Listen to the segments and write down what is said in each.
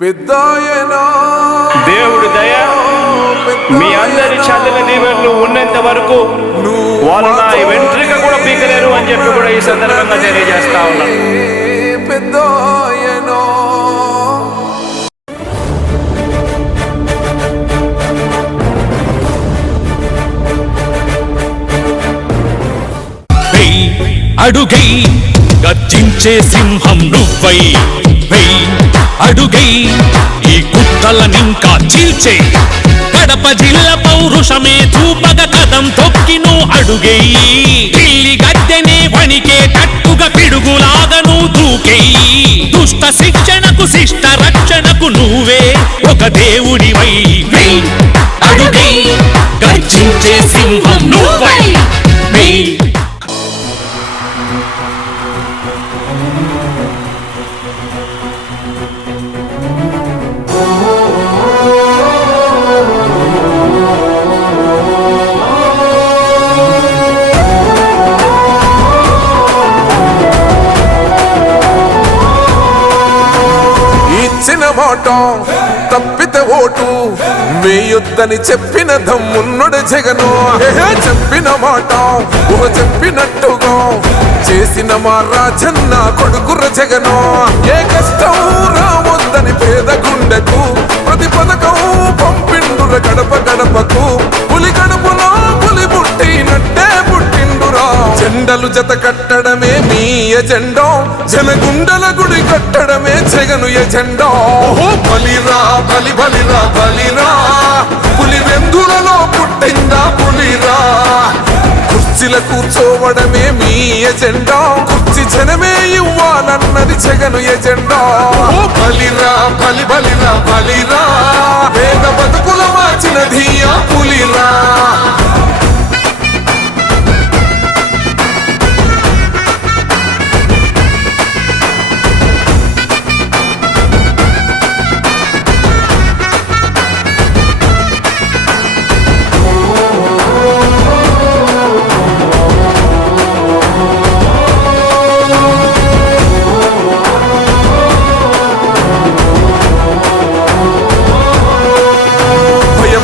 దేవుడి దయ మీ అందరి చల్లని దీవెనలు ఉన్నంత వరకు వాళ్ళు నా వెంట్రిక కూడా పీకలేరు అని చెప్పి కూడా ఈ సందర్భంగా తెలియజేస్తా ఉన్నాను. అడుగై గర్జించే సింహం నువ్వై, అడుగై ఈ కుట్రలనింకా చీల్చే కడప జిల్లా పౌరుషమే చూపగ కదం తొక్కిను అడుగై, ఢిల్లీ గద్దెనే వణికే తట్టుగా పిడుగులాగను దూకెయ్, దుష్ట శిక్షణకు శిష్ట రక్షణకు నువ్వే ఒక దేవుడివై, అడుగై గర్జించే సింహం నువ్వై. మాట తప్పితే ఓటు వేయొద్దని చెప్పిన దమ్మున్నడు జగను, చెప్పిన మాట చెప్పినట్టుగా చేసిన మా రాజన్న కొడుకుర జగను. ఏ కష్టం రావద్దని పేద గుండెకు ప్రతి పథకం పంపిండుర గడప గడపకు, పులి గడపలో పులి పుట్టినట్టే పుట్టిండురా. జెండలు జత కట్టడమే మీ ఎజెండా, జనగుండల గుడి కట్టడమే జగను ఎజెండా. బలిరా బలి బలిరా బలిరా, పులి వెందులలో పుట్టిందా పులిరా. కుర్చీల కూర్చోవడమే మీ ఎజెండా, కుర్చీ జనమే ఇవ్వాలన్నది జగను ఎజెండా. బలిరా బలి బలిరా బలిరా, పేద బతుకుల మార్చినది ఆ పులిరా.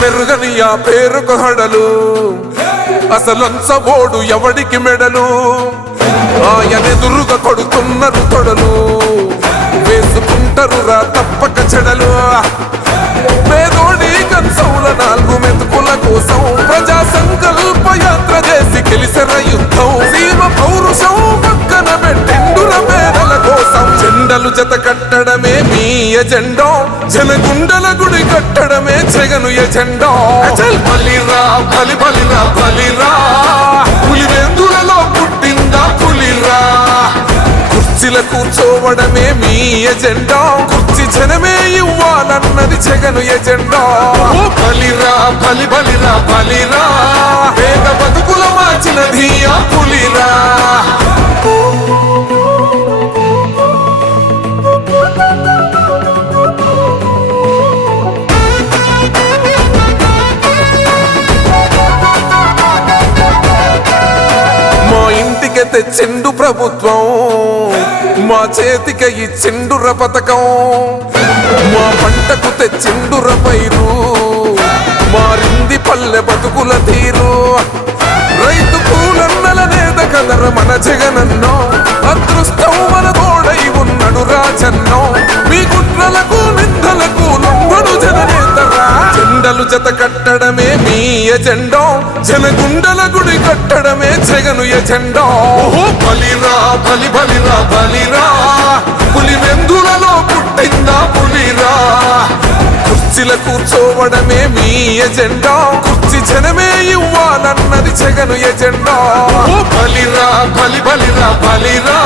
మెరుగని ఆ పేరుకు హడలు, అసలంచబోడు ఎవడికి మెడలు, ఆయనెదురుగా కొడుతున్నారు తొడలు, వేసుకుంటారు రా తప్పక చెడలు. పేదోడి కంచౌల 4 మెతుకుల కోసం ప్రజా సంకల్ప యాత్ర చేసి గెలిసిన యుద్ధం, సీమ పౌరుషం పక్కన పెట్టిండుర పేదల కోసం. జెండలు జత కట్టడమే మీ ఎజెండా, జనగుండల గుడి కట్టడమే జగను ఎజెండా. బలిరా బలి బలిరా బలిరా, పులి వెందులలో పుట్టిందా పులిరా. కుర్చీల కూర్చోవడమే మీ ఎజెండా, కుర్చీ జనమే ఇవ్వాలన్నది జగను ఎజెండా. బలిరా బలి బలిరా బలిరా, పేద బతుకుల మార్చినది ఆ పులిరా. తెచ్చిండు ప్రభుత్వం, మా చేతికి ఇచ్చిండుర పథకం, మా పంటకు తెచ్చిండుర పైరు, మారింది పల్లె బతుకుల తీరు. రైతు కూలన్నల నేత కదర మన జగనన్నో, అదృష్టం మన తోడై ఉన్నడు రాజన్నో, మీ కుట్రలకు నిందలకు లొంగడు జననేతరా. జెండలు జత కట్టడమే మీ ఎజెండా, జనగుండల గుడి కట్టడమే జగను ఎజెండా. బలిరా బలి బలిరా బలిరా, పులి వెందులలో పుట్టిందా పులిరా. కుర్చీల కూర్చోవడమే మీ ఎజెండా, కుర్చీ జనమే ఇవ్వాలన్నది జగను ఎజెండా. బలిరా బలి బలిరా బలిరా,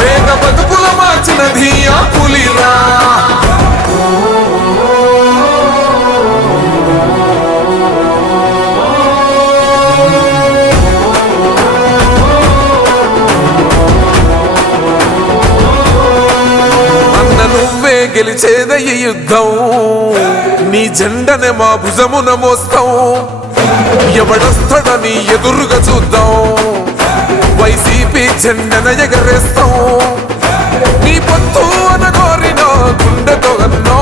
పేద బతుకుల మార్చినది ఆ పులిరా. గెలిచేద ఈ యుద్ధం, నీ జెండనే మా భుజమున మోస్తాం, ఎవడొస్తాడని ఎదురుగా చూద్దాం, వైసీపీ జెండన ఎగరేస్తాం. నీ పొత్తు అనగోరిన గుండెతో అన్నో,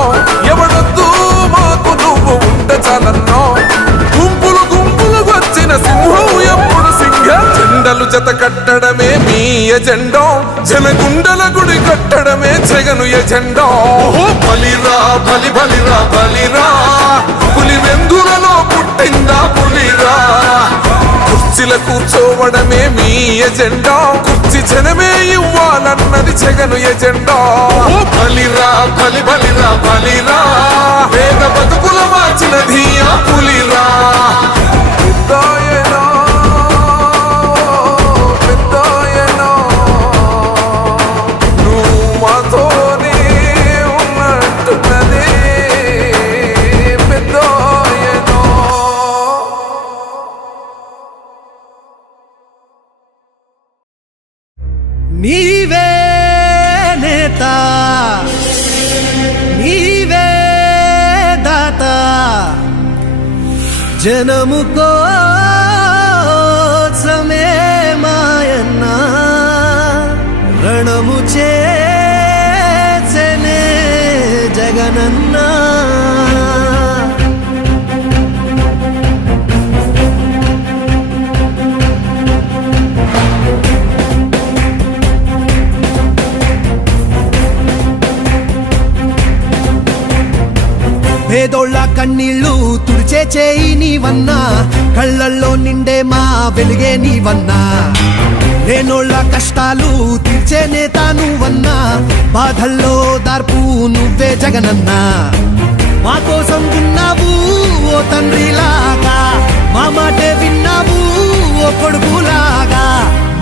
జత కట్టడమే మీ ఎజెండా జనగుండల గుడి కట్టడమే జగను ఎజెండా బలిరా బలి బలిరా బలిరా పులి వెందులలో పుట్టిందా పులిరా కుర్చీల కూర్చోవడమే మీ ఎజెండా కుర్చీ జనమే ఇవ్వాలన్నది జగను ఎజెండా బలిరా బలి బలిరా బలిరా వేద బతుకుల మార్చినది ఆ పులిరా పెద్దాయనా, పెద్దాయనా, నువ్వు మాతోనే ఉన్నట్టున్నదే పెద్దాయనా. నీవే నేత నీవే దాత జనము కోసమే మాయన్న రణము చేసెనే జగనన్నా పేదోళ్ళ కన్నీళ్ళు తుడిచే చేయి నీవన్నా కళ్ళల్లో నిండే మా వెలుగే నీవన్నా లేనోళ్ళ కష్టాలు తీర్చే నేత నువ్వన్నా బాధల్లో దార్పు నువ్వే జగనన్నా మా కోసం ఉన్నావు ఓ తండ్రిలాగా మా మాటే విన్నావు ఓ కొడుకులాగా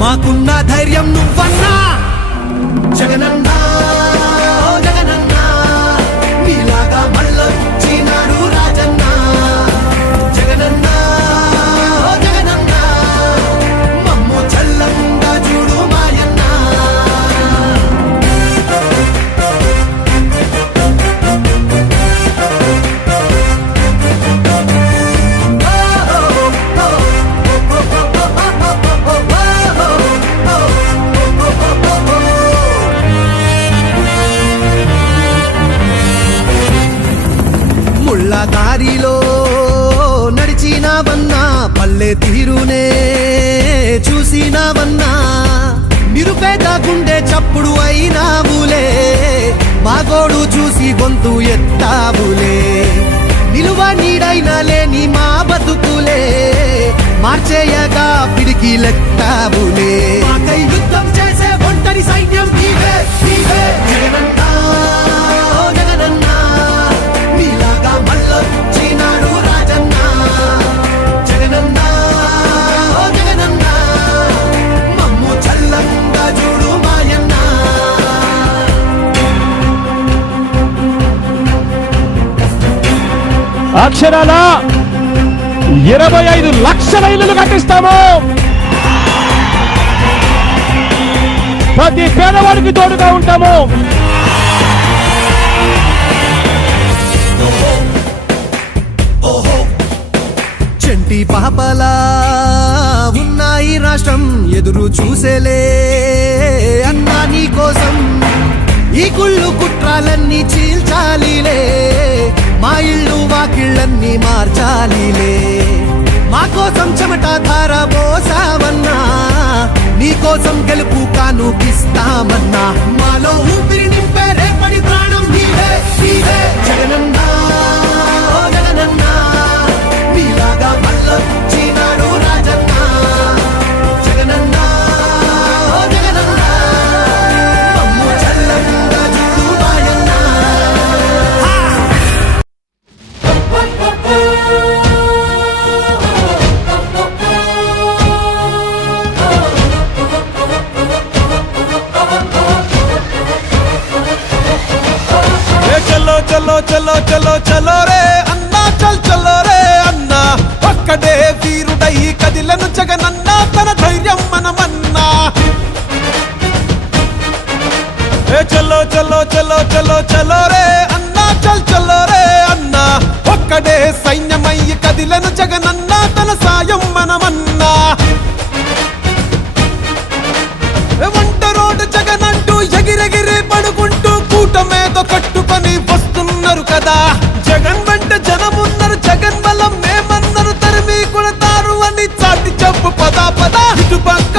మాకున్న ధైర్యం నువ్వన్నా జగనన్నా ఓ జగనన్నా నీలాగా మళ్ళొచ్చినాడు రాజన్నా జగనన్నా ఓ జగనన్నా మమ్ము చల్లంగా చూడు మాయన్నా ముళ్ళ దారిలో నడిచినావన్నా పల్లె తీరునే చూసినావన్నా నిరుపేద గుండె చప్పుడు అయినావులే మాగోడు చూసి గొంతు ఎత్తావులే నిలువ నీడైన లేని మా బతుకులే మార్చేయగా పిడికి లెక్కావులే మాకై యుద్ధం చేసే ఒంటరి సైన్యం నీవే నీవే జగనన్నా ఓ జగనన్నా నీలాగా మళ్ళొచ్చినాడు రాజన్నా జగనన్నా ఓ జగనన్నా మమ్ము చల్లంగా చూడు మాయన్నా అక్షరాల 25 లక్షల ఇల్లులు కట్టిస్తాము. ప్రతి పేదవాడికి తోడుగా ఉంటాము. చంటి పాపలా ఉన్నాయి రాష్ట్రం ఎదురు చూసేలే అన్నా నీ కోసం ఈ కుళ్ళు కుట్రాలన్నీ చీల్చాలిలే మా ఇళ్ళు వాకిళ్ళన్నీ మార్చాలిలే మా కోసం చెమట ధార పోసావన్నా నీ కోసం గెలుపు కానుకిస్తామన్నా మాలో ఊపిరి నింపే రేపటి ప్రాణం నీవే నీవే జగనన్నా ఓ జగనన్నా నీలాగా మళ్ళొచ్చినాడు రాజన్నా జగనన్నా ఓ జగనన్నా మమ్ము చల్లంగా చూడు మాయన్నా చలో చలో చలో చలో చలో రే అన్నా చల్ చలో రే అన్నా ఒక్కడే వీరుడై కదిలను జగనన్నా తన ధైర్యం మనమన్నా చలో చలో చలో చలో చలో రే అన్నా చల్ చలో రే అన్నా ఒక్కడే సైన్యమై కదిలను జగనన్నా తన సాయం మనమన్నా వంట రోడ్డు జగనంటూ ఎగిరెగిరి పడుకుంటూ కూటమేదో కట్టుకొని వస్తున్నారు కదా జగన్ వెంట జనమున్నారు జగన్ బలం మేమన్నారు తరిమి కొడతారు అని చాటి చెప్పు పదా పదా ఇటు పక్క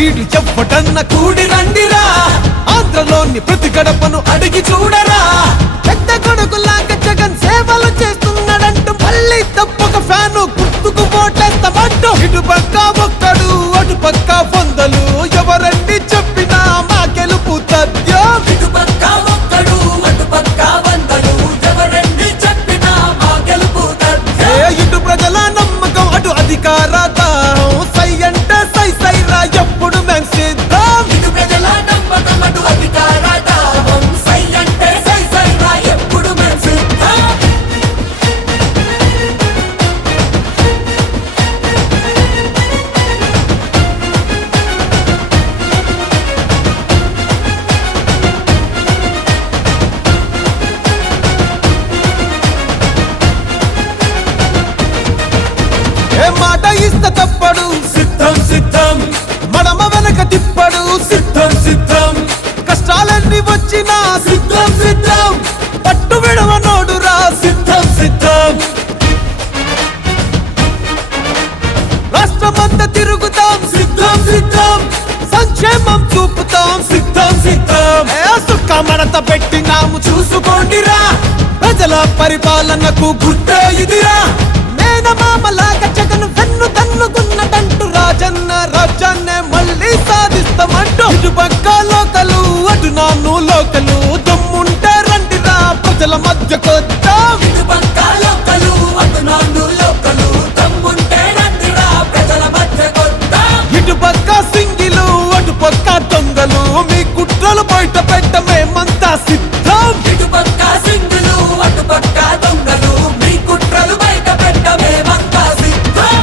వీడు ఎవ్వటన్న కూడి రండిరా ఆంధ్రలోని ప్రతి గడపను అడిగి చూడరా పెద్ద కొడుకులాగా జగన్ సేవలు చేస్తున్నాడంటూ మళ్ళీ తప్పక ఫ్యాను గుర్తుకు ఓటేస్తామంటూ ఇటు పక్క ఒక్కడు అటు పక్క వందలు ఎవరండి చెప్పినా మా గెలుపు తథ్యం ఇటు పక్క ఒక్కడు అటు పక్క వందలు ఎవరండి చెప్పినా మా గెలుపు తథ్యం. ఇటు ప్రజల నమ్మకం అటు అధికార దాహం సై అంటే సై సైరా ఎప్పుడు మేం సిద్ధం ఇటు ప్రజల నమ్మకం అటు అధికార దాహం సై అంటే సై సైరా ఎప్పుడు మేం సిద్ధం. ఏ మాట ఇస్త తప్పడు సిద్ధం సిద్ధం మడమ వెనక తిప్పడు సిద్ధం సిద్ధం కష్టాలన్నీ వచ్చినా సిద్ధం సిద్ధం పట్టు విడవనోడురా సిద్ధం సిద్ధం రాష్ట్రమంతా తిరుగుతాం సిద్ధం సిద్ధం సంక్షేమం చూపుతాం సిద్ధం సిద్ధం సుక్క మడత పెట్టినాము చూసుకోండిరా ప్రజల పరిపాలనకు గుర్తే ఇదిరా మేనమామలాగా జగన్ వెన్ను తన్నుకున్నటంటూ రాజన్న రాజ్యాన్నే మళ్ళీ సాధిస్తామంటూ ఇటు పక్క లోకలు అటు నాన్ను లోకలు దమ్ముంటే రండిరా ప్రజల మధ్య కొద్దాం ఇటు పక్క లోకలు అటు నాండు లోకలు తమ్ముంటే రండిరా ప్రజల మధ్య కొద్దాం. ఇటు పక్క సింగిలు అటు పక్క దొంగలు మీ కుట్రలు బయట పెట్ట మేమంతా సిద్ధం ఇటు పక్క సింగులు అటు పక్క దొంగలు మీ కుట్రలు బయట పెట్టమేమంతా సిద్ధం.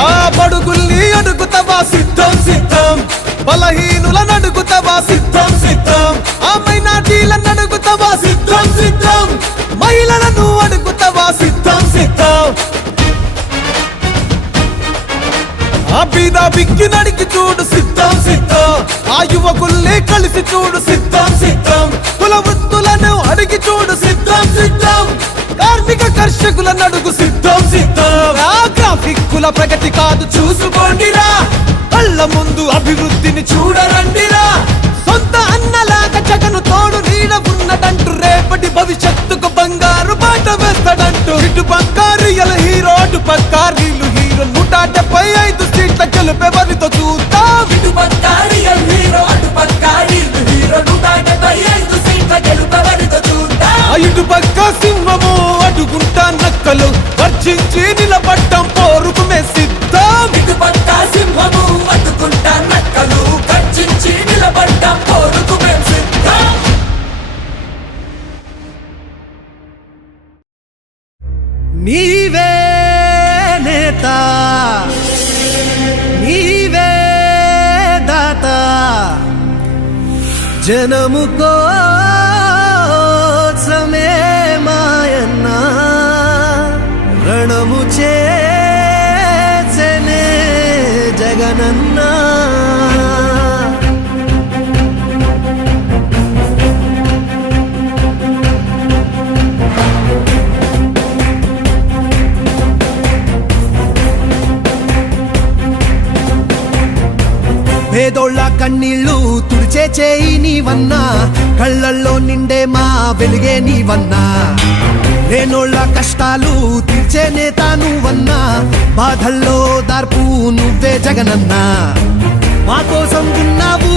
ఆ బడుగుల్ని అడుగుతావా సిద్ధం సిద్ధం బలహీనులను అడుగుతావా సిద్ధం సిద్ధం ఆ మైనార్టీలను అడుగుతావా సిద్ధం సిద్ధం మహిళలను అడుగుతావా సిద్ధం సిద్ధం ఆ బీద బిక్కి నడికి చూడు సిద్ధం సిద్ధం ఆ యువకుల్ని కలిసి చూడు సిద్ధం సిద్ధం కుల వృత్తులను అడిగి చూడు సిద్ధం సిద్ధం కార్మిక కర్షకులను అడుగు సిద్ధం సిద్ధం ఆ గ్రాఫిక్ కుల ప్రగతి కాదు చూసుకోండిరా కళ్ళ ముందు అభివృద్ధిని చూడరండిరా సొంత అన్నలాగా జగను తోడు నీడ ఉన్నదంటూ రేపటి భవిష్యత్తుకు బంగారు బాట వేస్తాడంటూ ఇటు పక్క రియల్ హీరో అటు పక్క రీలు హీరో 175 సీట్ల గెలుపెవరితో చూద్దాం ఇటు పక్క రియల్ హీరో అటు పక్క రీల్ హీరో 175 సీట్ల గెలుపెవరితో చూద్దాం. ఇటు పక్క సింహము అడుగుంటా నక్కలు వర్జించి నిలబడ్డం పోరుకు మే సిద్ధం ఇటు పక్క సింహము అడ్డుకుంటా నక్కలు గర్జించి నిలబడ్డాం పోరుకు మేం సిద్ధం. నీవే నేత నీవే దాత జనము కోసమే మాయన్న రణము చేసెనే జగనన్నా పేదోళ్ళ కన్నీళ్ళు తుడిచే చేయి నీవన్నా కళ్ళల్లో నిండే మా వెలుగే నీవన్నా లేనోళ్ళ కష్టాలు తీర్చే నేత నువ్వన్నా బాధల్లో దార్పు నువ్వే జగనన్నా మా కోసం ఉన్నావు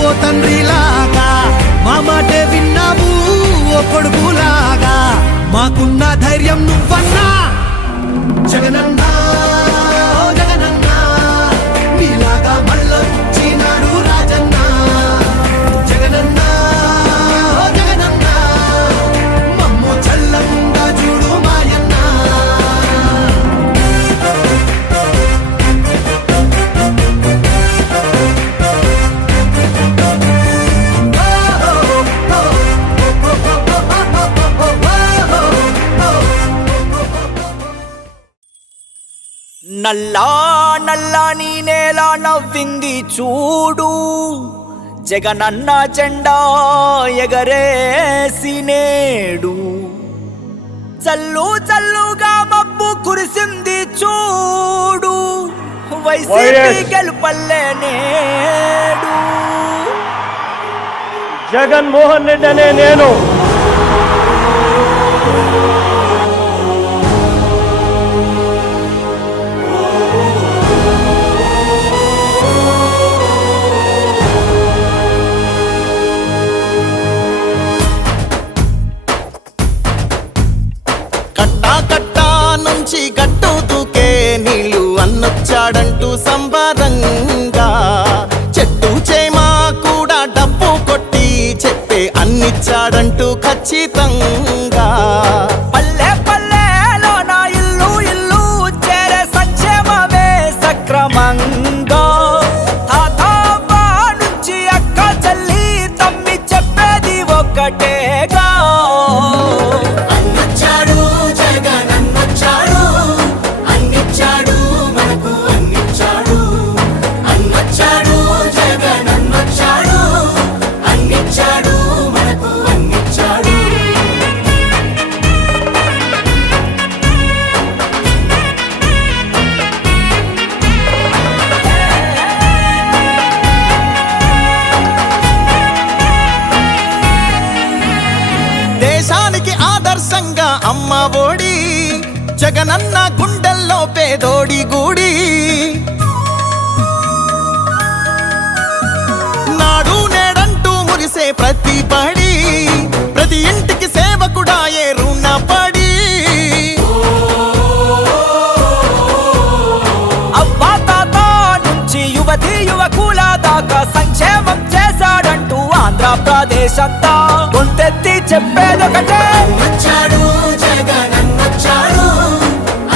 ఓ తండ్రిలాగా మా మాటే విన్నావు ఓ కొడుకులాగా మాకున్న ధైర్యం నువ్వన్నా జగనన్నా ఓ జగనన్నా నీలాగా మళ్ళొచ్చినాడు రాజన్న జగనన్నా ఓ జగనన్నా మమ్ము చల్లంగా చూడు మాయన్న నల్లా నల్లా నీ నేల నవ్వింది చూడు జగనన్న జెండా ఎగరేసి నేడు చల్లు చల్లుగా మబ్బు కురిసింది చూడు వైసీపీ గెలుపల్లే నేడు జగన్మోహన్ రెడ్డి అనే నేను కట్టా నుంచి గట్టు దూకే నీళ్ళు అన్నొచ్చాడంటూ సంబరంగా చెట్టు చేమా కూడా డబ్బు కొట్టి చెప్పే అన్నిచ్చాడంటూ ఖచ్చితంగా పల్లె పల్లెలో నా ఇల్లు ఇల్లు చేరే సంక్షేమమే సక్రమంగా తాతవ్వ నుంచి అక్క చెల్లి తమ్మి చెప్పేది ఒక్కటేగా అన్నొచ్చాడు జగన్ అన్నొచ్చాడు అన్నిచ్చాడు మనకు అన్నిచ్చాడు అన్నొచ్చాడు జగన్ అన్నొచ్చాడు అన్నిచ్చాడు మనకు అన్నిచ్చాడు దేశానికి ఆదర్శంగా అమ్మ ఒడి జగనన్న గుండెల్లో పేదోడి గుడి నాడు నేడంటూ మురిసే ప్రతి పడి ప్రతి ఇంటికి సేవకుడాయే రుణపడి అబ్బా తాత నుంచి యువతి యువకుల దాకా సంక్షేమం చేశాడంటూ ఆంధ్రప్రదేశ్ అంతా గొంతెత్తి చెప్పేదొకటే వచ్చాడు జగన్ అన్నొచ్చాడు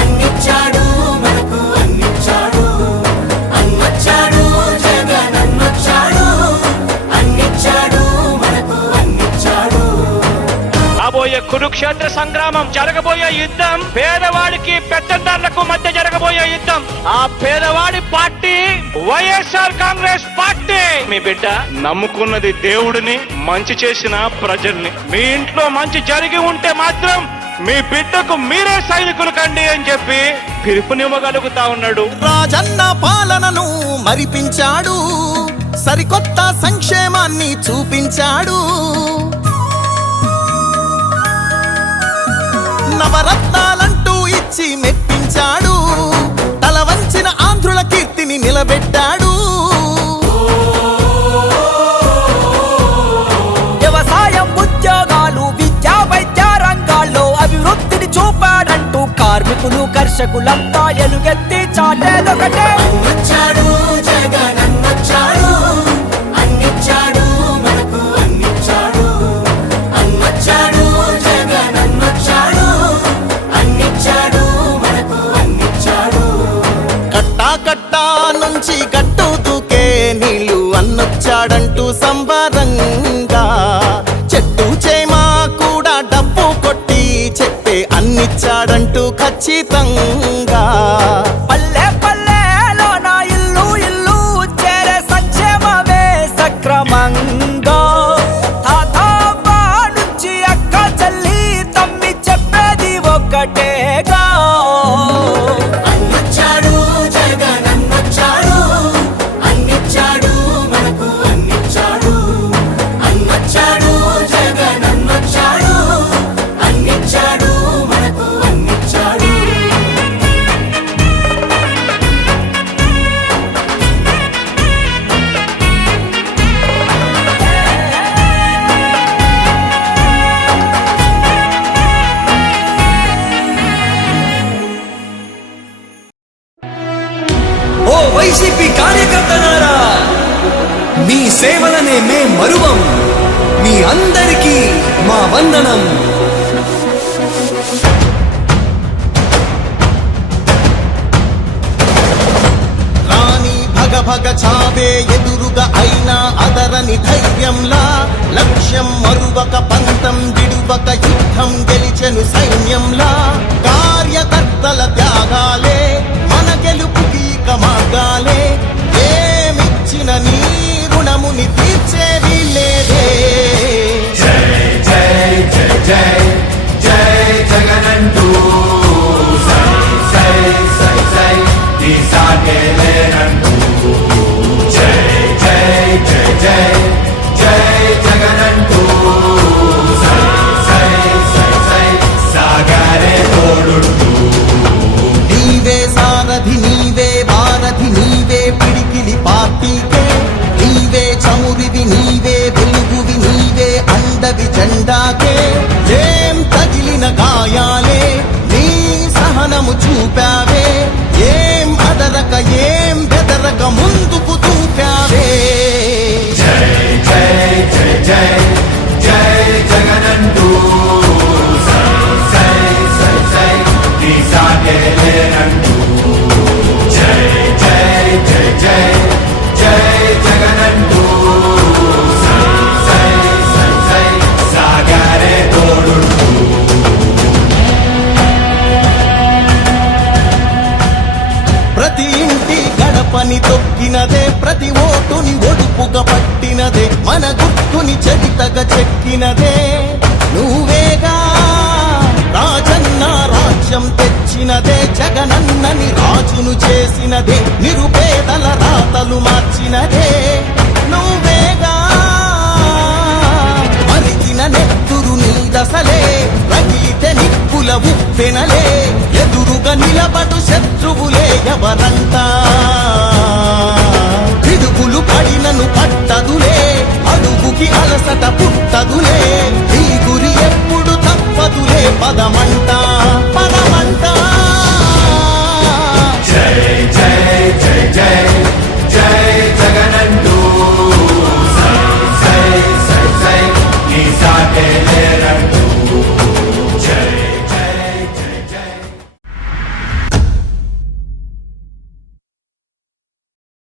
అన్నిచ్చాడు మనకు అన్నిచ్చాడు అన్నొచ్చాడు జగన్ అన్నొచ్చాడు అన్నిచ్చాడు మనకు అన్నిచ్చాడు రాబోయే కురుక్షేత్ర సంగ్రామం జరగబోయే యుద్ధం పేదవాడికి పెత్తందారులకు మధ్య జరగబోయే యుద్ధం ఆ పేదవాడి పార్టీ వైఎస్ఆర్ కాంగ్రెస్ పార్టీ మీ బిడ్డ నమ్ముకున్నది దేవుడిని మంచి చేసిన ప్రజల్ని మీ ఇంట్లో మంచి జరిగి ఉంటే మాత్రం మీ బిడ్డకు మీరే సైనికులు కండి అని చెప్పి పిలుపునివ్వగలుగుతా ఉన్నాడు రాజన్న పాలనను మరిపించాడు సరికొత్త సంక్షేమాన్ని చూపించాడు నవరత్నాలంటూ ఇచ్చి మెప్పించాడు తల వంచిన ఆంధ్రుల కీర్తిని నిలబెట్టాడు వ్యవసాయం ఉద్యోగాలు విద్యా వైద్య రంగాల్లో అభివృద్ధిని చూపాడంటూ కార్మికులు కర్షకులంతా ఎలుగెత్తి చాటేదొకటే వచ్చాడు జగన్ అన్నొచ్చాడు అన్నిచ్చాడు మనకు అన్నిచ్చాడు అన్నొచ్చాడు జగన్ అన్నొచ్చాడు అన్నిచ్చాడు మనకు అన్నిచ్చాడు కట్టా నుంచి గట్టు దూకే నీళ్ళు అన్నొచ్చాడంటూ సంబరంగా చెట్టు చేమా కూడా డబ్బు కొట్టి చెప్పే అన్నిచ్చాడంటూ ఖచ్చితంగా పల్లె పల్లెలో నా ఇల్లు ఇల్లు చేరే సంక్షేమమే సక్రమంగా తాతవ్వ నుంచి అక్క చెల్లి తమ్మి చెప్పేది ఒక్కటేగా అన్నొచ్చాడు జగన్ అన్నొచ్చాడు అన్నిచ్చాడు మనకు అన్నిచ్చాడు అన్నొచ్చాడు జగన్ అన్నొచ్చాడు అన్నిచ్చాడు మనకు అన్నిచ్చాడు ఓ వైసీపీ కార్యకర్తలారా మీ సేవలనే మే మరువం మీ అందరికీ మా వందనం రాణి భగభగ చావే ఎదురుగా అయినా అదరని ధైర్యంలా లక్ష్యం మరువక పంతం విడువక యుద్ధం గెలిచెను సైన్యంలా కార్యకర్తల త్యాగాలే మన గెలుపుకి మార్గాలే ఏమిచ్చిన నీ రుణముని తీర్చ మార్చేది లేదే నీవే సారథి నీవే వారధి నీవే పిడికిలి పార్టీకే నీవే చమురివి నీవే వెలుగువి నీవే అండవి జెండాకే ఏం తగిలిన గాయాలే నీ సహనము చూపావే ఏం అదరక ఏం బెదరక ముందుకు చూపావే ప్రతి ఇంటి గడపని తొక్కినదే ప్రతి ఓటుని ఒడుపుగా పట్టినదే మన గుర్తుని చరితగా చెక్కినదే నువ్వేగా రాజన్న రాజ్యం తెచ్చినదే జగనన్నని రాజును చేసినదే నిరుపేదల రాతలు మార్చినదే నువ్వేగా మరిగిన నెత్తురు నీ దశలే రగిలితే నిప్పుల ఉప్పెనలే ఎదురుగా నిలబడు శత్రువులే ఎవరంతా పిడుగులు పడినను పట్టదులే అడుగుకి అలసట పుట్టదులే ఈ గురి ఎప్పుడు తప్పదులే పదమంట